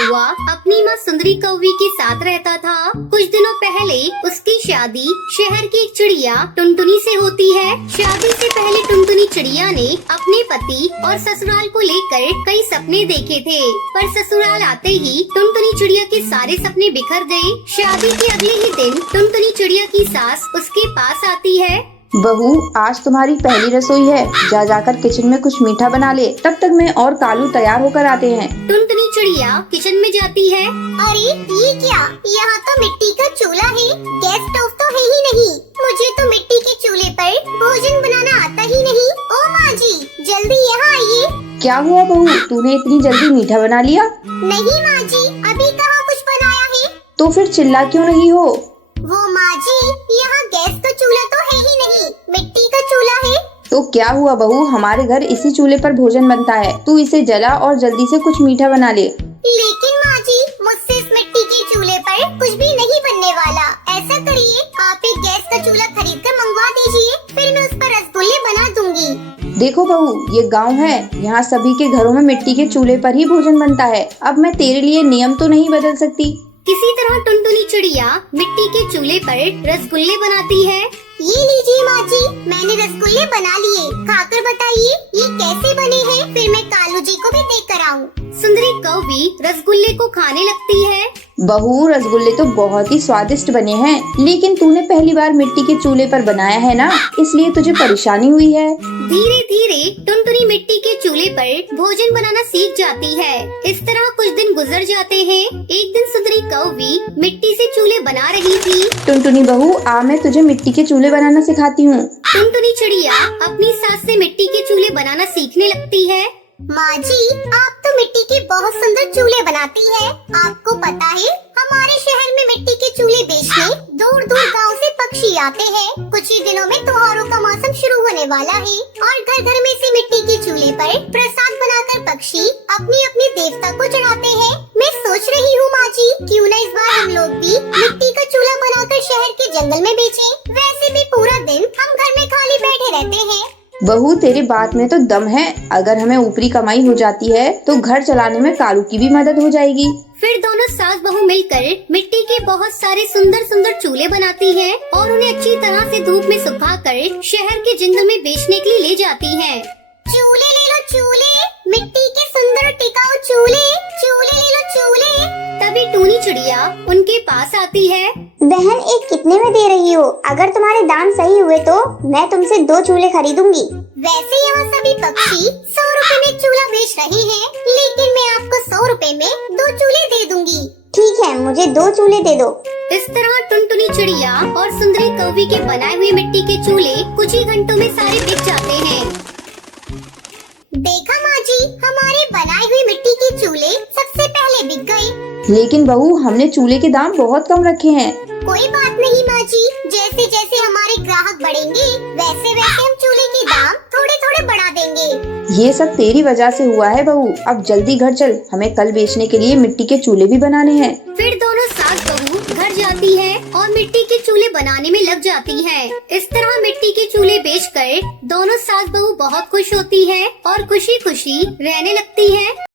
कौवा अपनी माँ सुंदरी कौवी के साथ रहता था। कुछ दिनों पहले उसकी शादी शहर की एक चिड़िया टुनटुनी से होती है। शादी से पहले टुनटुनी चिड़िया ने अपने पति और ससुराल को लेकर कई सपने देखे थे, पर ससुराल आते ही टुनटुनी चिड़िया के सारे सपने बिखर गए। शादी के अगले ही दिन टुनटुनी चिड़िया की सास उसके पास आती है। बहू, आज तुम्हारी पहली रसोई है, जा जाकर किचन में कुछ मीठा बना ले, तब तक मैं और कालू तैयार होकर आते हैं। टुनटुनी चिड़िया किचन में जाती है। अरे ये क्या, यहाँ तो मिट्टी का चूल्हा है, गैस स्टोव तो है ही नहीं। मुझे तो मिट्टी के चूल्हे पर भोजन बनाना आता ही नहीं। ओ माँ जी, जल्दी यहाँ आइए। क्या हुआ बहू, तूने इतनी जल्दी मीठा बना लिया? नहीं माँ जी, अभी कहाँ कुछ बनाया है। तो फिर चिल्ला क्यों नहीं हो? वो माँ जी, यहाँ गैस का चूल्हा तो है ही नहीं, मिट्टी का चूल्हा है। तो क्या हुआ बहू, हमारे घर इसी चूल्हे पर भोजन बनता है, तू इसे जला और जल्दी से कुछ मीठा बना ले। लेकिन माँ जी, मुझसे इस मिट्टी के चूल्हे पर कुछ भी नहीं बनने वाला। ऐसा करिए, आप एक गैस का चूल्हा खरीद कर मंगवा दीजिए, फिर मैं उस पर रसगुल्ले बना दूंगी। देखो बहू, ये गांव है, यहाँ सभी के घरों में मिट्टी के चूल्हे पर ही भोजन बनता है। अब मैं तेरे लिए नियम तो नहीं बदल सकती। किसी तरह टुनटुनी चिड़िया मिट्टी के चूल्हे पर रसगुल्ले बनाती है। ये लीजिए माँ जी, मैंने रसगुल्ले बना लिए, खाकर बताइए ये कैसे बने हैं, फिर मैं कालू जी को भी देख कर आऊँ। सुंदरी कौवी रसगुल्ले को खाने लगती है। बहू, रसगुल्ले तो बहुत ही स्वादिष्ट बने हैं, लेकिन तूने पहली बार मिट्टी के चूल्हे पर बनाया है ना, इसलिए तुझे परेशानी हुई है। धीरे धीरे टुनटुनी मिट्टी के चूल्हे पर भोजन बनाना सीख जाती है। इस तरह कुछ दिन गुजर जाते हैं। एक दिन सुंदरी कौवी मिट्टी से चूल्हे बना रही थी। टुनटुनी बहू, आ मैं तुझे मिट्टी के चूल्हे बनाना सिखाती हूँ। टुनटुनी चिड़िया अपनी सास से मिट्टी के चूल्हे बनाना सीखने लगती है। माँ जी, आप तो मिट्टी के बहुत सुंदर चूल्हे बनाती है। आपको पता है, हमारे शहर में मिट्टी के चूल्हे बेचने दूर दूर गांव से पक्षी आते हैं। कुछ ही दिनों में त्योहारों का मौसम शुरू होने वाला है और घर घर में से मिट्टी के चूल्हे पर प्रसाद बनाकर पक्षी अपने अपने देवता को चढ़ाते हैं। मैं सोच रही हूँ माँ जी, क्यों न इस बार हम लोग भी मिट्टी का चूल्हा बनाकर शहर के जंगल में बेचें। वैसे भी पूरा दिन हम घर में खाली बैठे रहते हैं। बहू, तेरी बात में तो दम है। अगर हमें ऊपरी कमाई हो जाती है तो घर चलाने में कालू की भी मदद हो जाएगी। फिर दोनों सास बहू मिलकर मिट्टी के बहुत सारे सुंदर सुंदर चूल्हे बनाती हैं और उन्हें अच्छी तरह से धूप में सुखाकर शहर के जंगल में बेचने के लिए ले जाती हैं। चूल्हे ले लो चूल्हे, मिट्टी के सुंदर टिकाऊ चूल्हे, चूल्हे ले लो चूल्हे। तभी टूनी चिड़िया उनके पास आती है। बहन, एक कितने में दे रही हो? अगर तुम्हारे दाम सही हुए तो मैं तुमसे 2 चूल्हे खरीदूंगी। वैसे यहाँ सभी पक्षी 100 रुपए में चूल्हा बेच रहे हैं, लेकिन मैं आपको 100 रुपए में 2 चूल्हे दे दूंगी। ठीक है, मुझे 2 चूल्हे दे दो। इस तरह टुनटुनी चिड़िया और सुंदरी कौवी के बनाए हुए मिट्टी के चूल्हे कुछ ही घंटों में सारे बिक जाते हैं। देखा माँ जी, हमारे बनाए हुए मिट्टी के चूल्हे सबसे पहले बिक गए। लेकिन बहू, हमने चूल्हे के दाम बहुत कम रखे हैं। कोई बात नहीं माँ जी, जैसे जैसे हमारे ग्राहक बढ़ेंगे वैसे वैसे हम चूल्हे के दाम थोड़े थोड़े बढ़ा देंगे। ये सब तेरी वजह से हुआ है बहू। अब जल्दी घर चल, हमें कल बेचने के लिए मिट्टी के चूल्हे भी बनाने हैं। फिर दोनों सास बहू घर जाती है और मिट्टी के चूल्हे बनाने में लग जाती है। इस तरह मिट्टी के चूल्हे बेचकर दोनों सास बहू बहुत खुश होती है और खुशी खुशी रहने लगती है।